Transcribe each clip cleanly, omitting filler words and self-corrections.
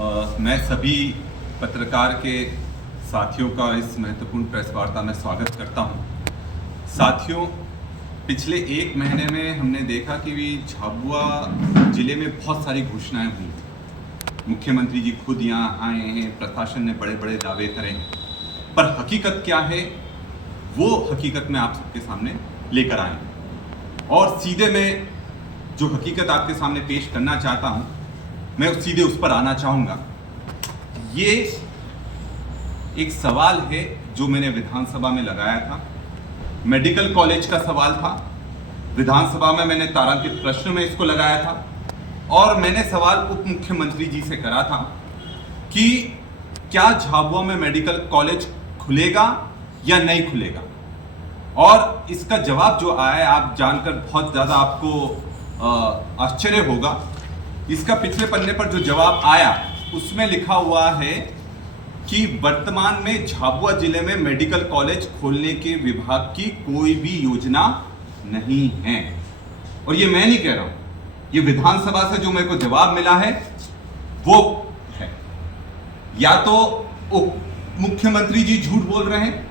मैं सभी पत्रकार के साथियों का इस महत्वपूर्ण प्रेस वार्ता में स्वागत करता हूं। साथियों, पिछले एक महीने में हमने देखा कि झाबुआ जिले में बहुत सारी घोषणाएं हुई। मुख्यमंत्री जी खुद यहाँ आए हैं, प्रशासन ने बड़े बड़े दावे करे हैं, पर हकीकत क्या है वो हकीकत मैं आप सबके सामने लेकर आए हैं। और सीधे मैं जो हकीकत आपके सामने पेश करना चाहता हूं, मैं सीधे उस पर आना चाहूँगा। ये एक सवाल है जो मैंने विधानसभा में लगाया था। मेडिकल कॉलेज का सवाल था। विधानसभा में मैंने तारांकित प्रश्न में इसको लगाया था और मैंने सवाल उप मुख्यमंत्री जी से करा था कि क्या झाबुआ में मेडिकल कॉलेज खुलेगा या नहीं खुलेगा। और इसका जवाब जो आया है आप जानकर बहुत ज़्यादा आपको आश्चर्य होगा। इसका पिछले पन्ने पर जो जवाब आया उसमें लिखा हुआ है कि वर्तमान में झाबुआ जिले में मेडिकल कॉलेज खोलने के विभाग की कोई भी योजना नहीं है। और ये मैं नहीं कह रहा हूं, ये विधानसभा से जो मेरे को जवाब मिला है वो है। या तो मुख्यमंत्री जी झूठ बोल रहे हैं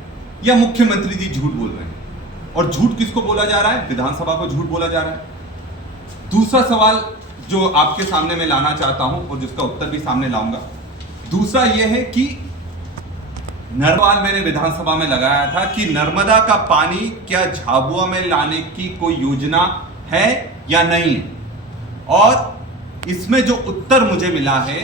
या मुख्यमंत्री जी झूठ बोल रहे हैं। और झूठ किसको बोला जा रहा है? विधानसभा को झूठ बोला जा रहा है। दूसरा सवाल जो आपके सामने मैं लाना चाहता हूं और जिसका उत्तर भी सामने लाऊंगा, दूसरा यह है कि नर्मदा मैंने विधानसभा में लगाया था कि नर्मदा का पानी क्या झाबुआ में लाने की कोई योजना है या नहीं है। और इसमें जो उत्तर मुझे मिला है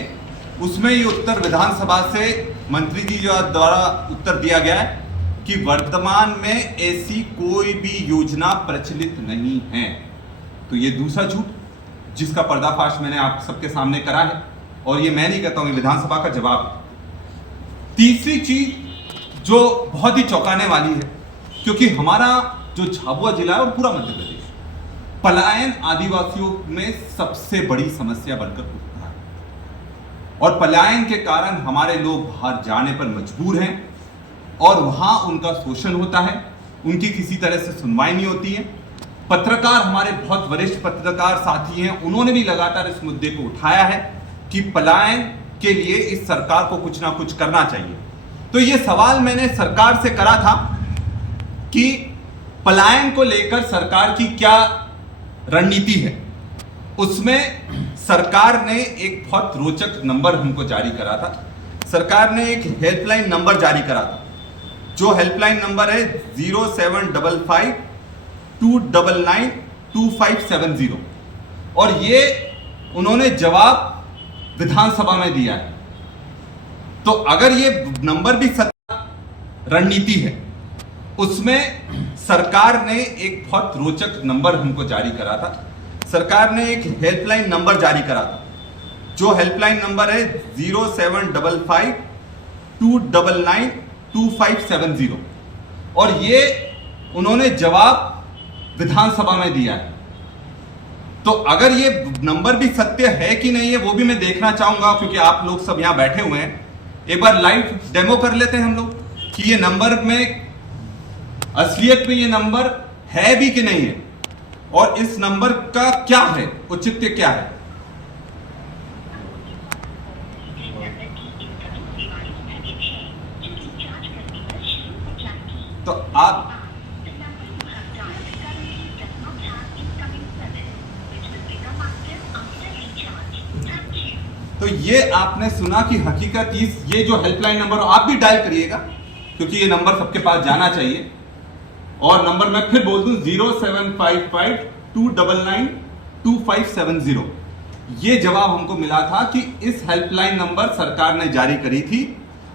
उसमें ये उत्तर विधानसभा से मंत्री जी द्वारा उत्तर दिया गया है कि वर्तमान में ऐसी कोई भी योजना प्रचलित नहीं है। तो ये दूसरा झूठ जिसका पर्दाफाश मैंने आप सबके सामने करा है और ये मैं नहीं कहता हूं, ये विधानसभा का जवाब है। तीसरी चीज जो बहुत ही चौंकाने वाली है, क्योंकि हमारा जो झाबुआ जिला है और पूरा मध्य प्रदेश पलायन आदिवासियों में सबसे बड़ी समस्या बनकर उठता है और पलायन के कारण हमारे लोग बाहर जाने पर मजबूर हैं और वहां उनका शोषण होता है, उनकी किसी तरह से सुनवाई नहीं होती है। पत्रकार, हमारे बहुत वरिष्ठ पत्रकार साथी हैं, उन्होंने भी लगातार इस मुद्दे को उठाया है कि पलायन के लिए इस सरकार को कुछ ना कुछ करना चाहिए। तो ये सवाल मैंने सरकार से करा था कि पलायन को लेकर सरकार की क्या रणनीति है। उसमें सरकार ने एक बहुत रोचक नंबर हमको जारी करा था। सरकार ने एक हेल्पलाइन नंबर जारी करा था, जो हेल्पलाइन नंबर है 0755 299 2570। और ये उन्होंने जवाब विधानसभा में दिया है। तो अगर ये नंबर भी रणनीति है, उसमें सरकार ने एक बहुत रोचक नंबर हमको जारी करा था। सरकार ने एक हेल्पलाइन नंबर जारी करा था, जो हेल्पलाइन नंबर है 0755 299 2570। और ये उन्होंने जवाब विधानसभा में दिया है। तो अगर ये नंबर भी सत्य है कि नहीं है वो भी मैं देखना चाहूंगा, क्योंकि आप लोग सब यहां बैठे हुए हैं। एक बार लाइव डेमो कर लेते हैं हम लोग कि ये नंबर में असलियत में ये नंबर है भी कि नहीं है और इस नंबर का क्या है, औचित्य क्या है। तो आप तो ये आपने सुना कि हकीकत ये जो हेल्पलाइन नंबर आप भी डायल करिएगा, क्योंकि ये नंबर सबके पास जाना चाहिए। और नंबर मैं फिर बोल दूं 0755 299 2570। ये जवाब हमको मिला था कि इस हेल्पलाइन नंबर सरकार ने जारी करी थी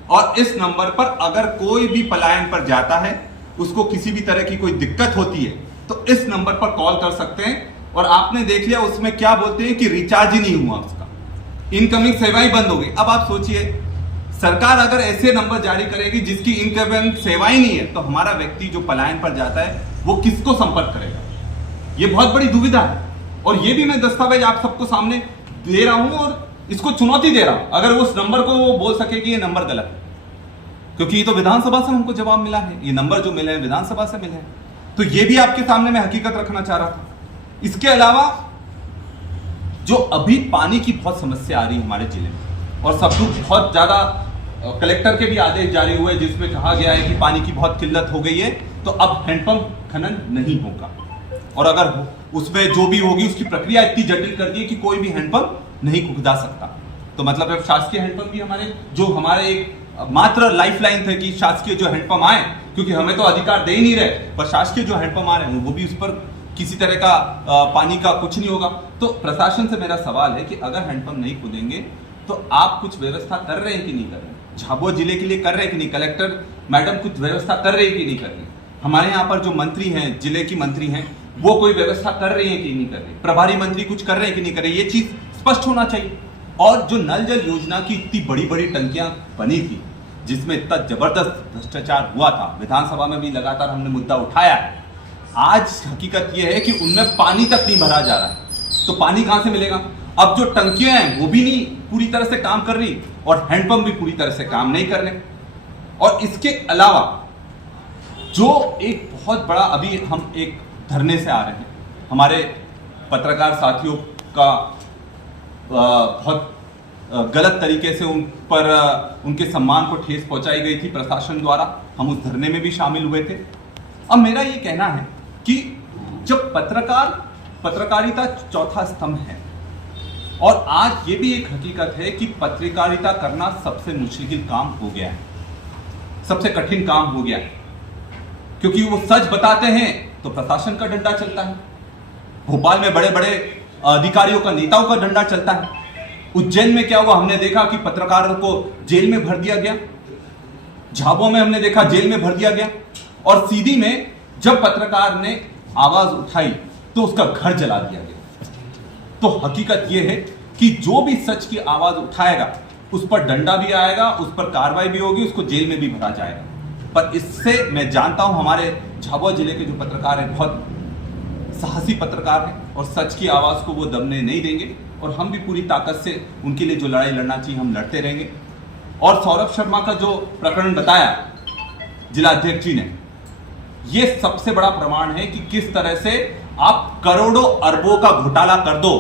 और इस नंबर पर अगर कोई भी पलायन पर जाता है, उसको किसी भी तरह की कोई दिक्कत होती है तो इस नंबर पर कॉल कर सकते हैं। और आपने देख लिया उसमें क्या बोलते हैं कि रिचार्ज ही नहीं हुआ, उसका इनकमिंग सेवाएं बंद हो गई। अब आप सोचिए, सरकार अगर ऐसे नंबर जारी करेगी जिसकी इनकमिंग सेवाएं नहीं है, तो हमारा व्यक्ति जो पलायन पर जाता है वो किसको संपर्क करेगा? ये बहुत बड़ी दुविधा है। और ये भी मैं दस्तावेज आप सबको सामने दे रहा हूं और इसको चुनौती दे रहा हूं, अगर उस नंबर को वो बोल सके कि ये नंबर गलत है, क्योंकि ये तो विधानसभा से हमको जवाब मिला है, ये नंबर जो मिले हैं विधानसभा से मिले हैं। तो ये भी आपके सामने मैं हकीकत रखना चाह रहा था। इसके अलावा जो अभी पानी की बहुत समस्या आ रही है हमारे जिले में, और सब कुछ बहुत ज़्यादा कलेक्टर के भी आदेश जारी हुए जिसमें कहा गया है कि पानी की बहुत किल्लत हो गई है, तो अब हैंडपंप खनन नहीं होगा। और अगर उसमें जो भी होगी उसकी प्रक्रिया इतनी जटिल कर दी है कि कोई भी हैंडपंप नहीं खुदा सकता। तो मतलब अब शासकीय हैंडपंप भी हमारे एक मात्र लाइफलाइन थे कि शासकीय जो हैंडपंप आए, क्योंकि हमें तो अधिकार दे ही नहीं रहे, पर शासकीय जो हैंडपंप आ रहे हैं वो भी उस पर किसी तरह का पानी का कुछ नहीं होगा। तो प्रशासन से मेरा सवाल है कि अगर हैंडपंप नहीं खुदेंगे तो आप कुछ व्यवस्था कर रहे हैं कि नहीं कर रहे हैं? झाबुआ जिले के लिए कर रहे हैं कि नहीं? कलेक्टर मैडम कुछ व्यवस्था कर रही है कि नहीं कर रही? हमारे यहाँ पर जो मंत्री हैं, जिले की मंत्री हैं, वो कोई व्यवस्था कर रही है कि नहीं कर रही? प्रभारी मंत्री कुछ कर रहे हैं कि नहीं कर रहे? ये चीज स्पष्ट होना चाहिए। और जो नल जल योजना की इतनी बड़ी बड़ी टंकियां बनी थी, जिसमें इतना जबरदस्त भ्रष्टाचार हुआ था, विधानसभा में भी लगातार हमने मुद्दा उठाया है, आज हकीकत यह है कि उनमें पानी तक नहीं भरा जा रहा है। तो पानी कहां से मिलेगा? अब जो टंकियां हैं वो भी नहीं पूरी तरह से काम कर रही और हैंडपंप भी पूरी तरह से काम नहीं कर रहे। और इसके अलावा जो एक बहुत बड़ा, अभी हम एक धरने से आ रहे हैं, हमारे पत्रकार साथियों का बहुत गलत तरीके से उन पर उनके सम्मान को ठेस पहुंचाई गई थी प्रशासन द्वारा। हम उस धरने में भी शामिल हुए थे। अब मेरा ये कहना है कि जब पत्रकारिता चौथा स्तंभ है, और आज ये भी एक हकीकत है कि पत्रकारिता करना सबसे मुश्किल काम हो गया है, सबसे कठिन काम हो गया है, क्योंकि वो सच बताते हैं तो प्रशासन का डंडा चलता है। भोपाल में बड़े बड़े अधिकारियों का, नेताओं का डंडा चलता है। उज्जैन में क्या हुआ, हमने देखा कि पत्रकारों को जेल में भर दिया गया। झाबुआ में हमने देखा जेल में भर दिया गया। और सीधी में जब पत्रकार ने आवाज उठाई तो उसका घर जला दिया गया। तो हकीकत यह है कि जो भी सच की आवाज उठाएगा उस पर डंडा भी आएगा, उस पर कार्रवाई भी होगी, उसको जेल में भी भरा जाएगा। पर इससे मैं जानता हूं हमारे झाबुआ जिले के जो पत्रकार हैं बहुत साहसी पत्रकार हैं और सच की आवाज को वो दबने नहीं देंगे। और हम भी पूरी ताकत से उनके लिए जो लड़ाई लड़ना चाहिए हम लड़ते रहेंगे। और सौरभ शर्मा का जो प्रकरण बताया जिला अध्यक्ष जी ने, ये सबसे बड़ा प्रमाण है कि किस तरह से आप करोड़ों अरबों का घोटाला कर दो